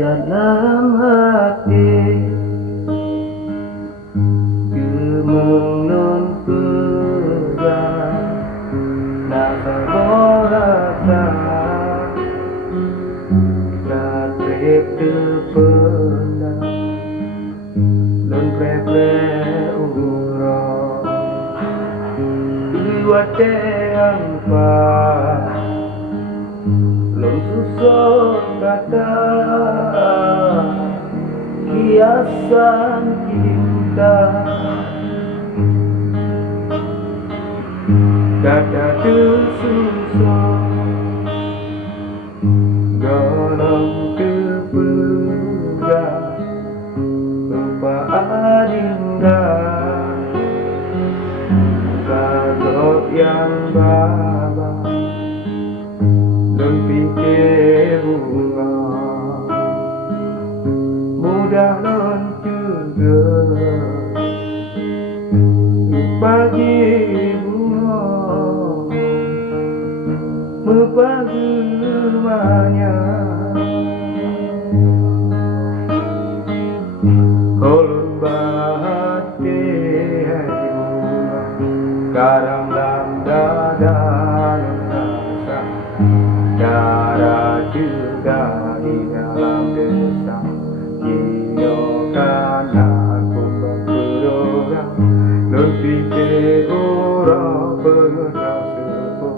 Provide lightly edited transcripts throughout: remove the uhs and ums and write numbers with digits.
dalam hati kemenun pegang nasa borasa natrek terpendam lon pre urang iwate ampa lon susah kata hiasan cinta kata tersusah golong terpegang rupa adinda kagok yang baba dan pikir bunga mudah non juga pagi bunga mepagi rumahnya kolon bahati bunga karang dalam dada rasa darah juga di dalam desa Kiokan aku berperang lebih ke orang pengeras sepuh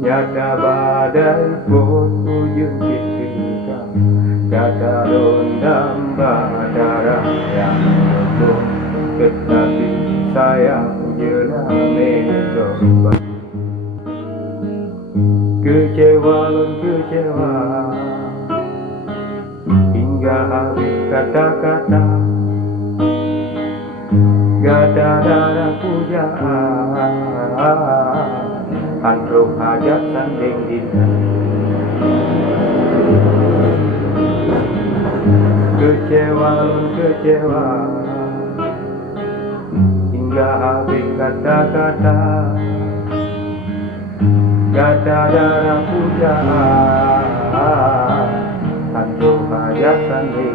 nyata badai pun ujung ketika kata rondam darah yang betul tetapi sayang jelas mencoba kecewa lon kecewa hingga habis kata-kata gada darah pujaan andro hajat sanding dinda kecewa lon kecewa hingga habis kata-kata gada darah pujaan andro hajat sanding